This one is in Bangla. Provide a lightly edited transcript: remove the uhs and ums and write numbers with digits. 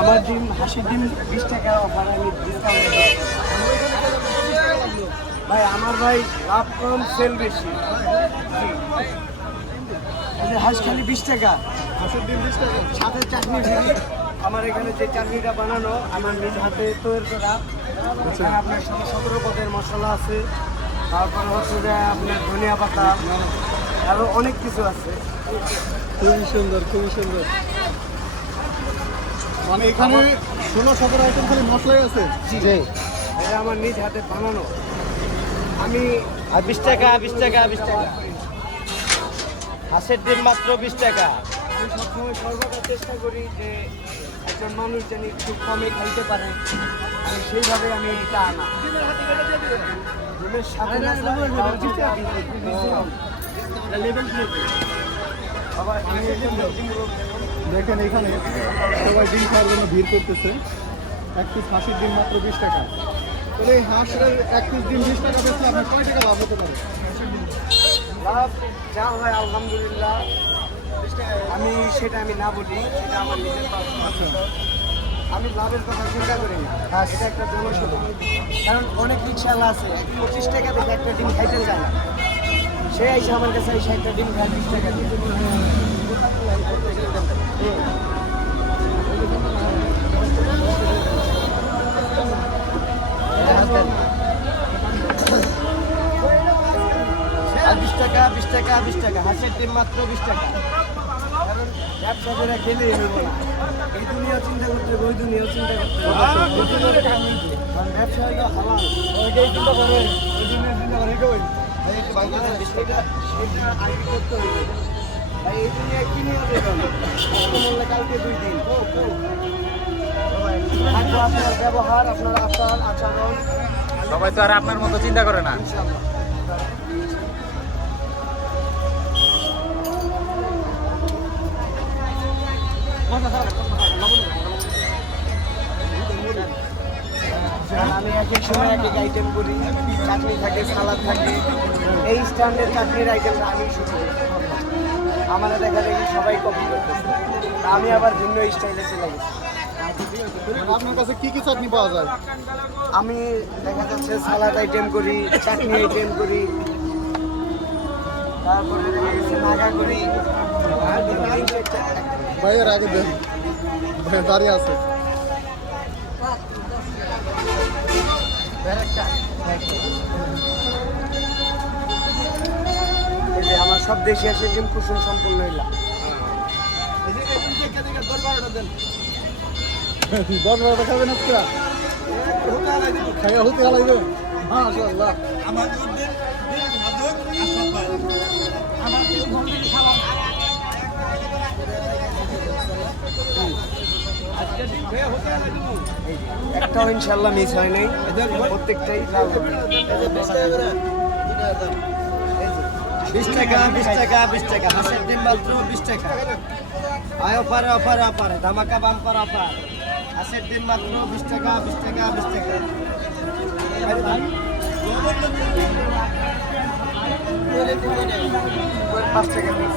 আমার ডিম হাসির ডিম 20 টাকা অফার আমি ডিসকাউন্ট ভাই। আমার ভাই লাভ কম সেল বেশি। হাঁস খালি 20 টাকা, হাঁসের ডিম 20 টাকা, সাথে চাটনি ফ্রি। আমার এখানে যে চাটনিটা বানানো আমার নিজ হাতে তৈরি করা। এখানে আপনার 17 পদের মশলা আছে, তারপরে হচ্ছে যে আপনার ধনিয়া পাতা, আরও অনেক কিছু আছে। খুবই সুন্দর, খুবই সুন্দর। মানে এখানে 16-17 আইটেম খালি মশলাই আছে। জি, এটা আমার নিজ হাতে বানানো। আমি 20 টাকা 20 টাকা 20 টাকা হাঁসের ডিম মাত্র 20 টাকা। আমি সবসময় সর্বদা চেষ্টা করি যে একজন মানুষ যেন একটু কমে খাইতে পারে, আমি সেইভাবে আমি এটা আনা। ডিমের সাথে দেখেন এখানে সবাই ডিম খাওয়ার জন্য ভিড় করতেছে। এক পিস হাঁসের ডিম মাত্র 20 টাকা। তাহলে এই হাঁসের এক পিস ডিম 20 টাকা বেচলে আপনার কয় টাকা লাভ হতে পারে? লাভ যা হয় আলহামদুলিল্লাহ। আমি সেটা আমি না বলি, এটা আমার নিজের আচ্ছা, আমি লাভের কথা চিন্তা করি না। এটা একটা জনসাধারণ, কারণ অনেক রিক্সাওয়ালা আছে 25 টাকা থেকে একটা ডিম খাইতে চায় না, সে এসে আমার কাছে এসে একটা ডিম খায় 20 টাকা দিয়ে। আর 20 টাকা 20 টাকা 20 টাকা হাঁসের ডিম মাত্র 20 টাকা। কারণ ব্যবসা করে খেলেই হইব না, এই দুনিয়াও চিন্তা করতে হবে, ওই দুনিয়াও চিন্তা করতে হবে। কারণ ব্যবসা হয়ে গেল হালাল, ওইটাই চিন্তা করে, ওই দুনিয়া চিন্তা করে এটা সেটা আগে করতে হইবে। ভাই এই দুনিয়ায় কিনে হবে বললে কালকে 2 দিন। আপনার ব্যবহার, আপনার আচার আচরণ, সবাই তো আর আপনার মতো চিন্তা করে না। ইনশাআল্লাহ। আমি এক এক সময় এক এক আইটেম করি, চাটনি থাকে, সালাদ থাকে। এই স্ট্যান্ডের চাটনির আইটেমটা আমি শুধু আমার দেখা দেখি সবাই কপি করতেছে, আমি আবার ভিন্ন স্টাইলে চলে গেছি। আপনার কাছে কি কি চাটনি পাওয়া যায়? আমি দেখা যাচ্ছে সালাদ আইটেম করি, চাটনি আইটেম করি, তারপরে নাগা করি। ভাইয়ের আগে দেন, ভাই দাঁড়িয়ে আছে। এই যে আমার সব দেশি আসে ডিম কুসুম সম্পূর্ণ হইলাম। 10-12টা খাবেন আজকে? খাইয়া হতে হালাইবে মাশাআল্লাহ। একটাও ইনশাল্লাহ মিস হয় নাই, প্রত্যেকটাই লাভ হবে। 20 টাকা 20 টাকা 20 টাকা হাঁসের ডিম মাত্র 20 টাকা। আয় অফারে অফারে অফারে ধামাকা বাম্পার অফার। হাঁসের ডিম মাত্র 20 টাকা 20 টাকা 20 টাকা। 5 টাকা পিস।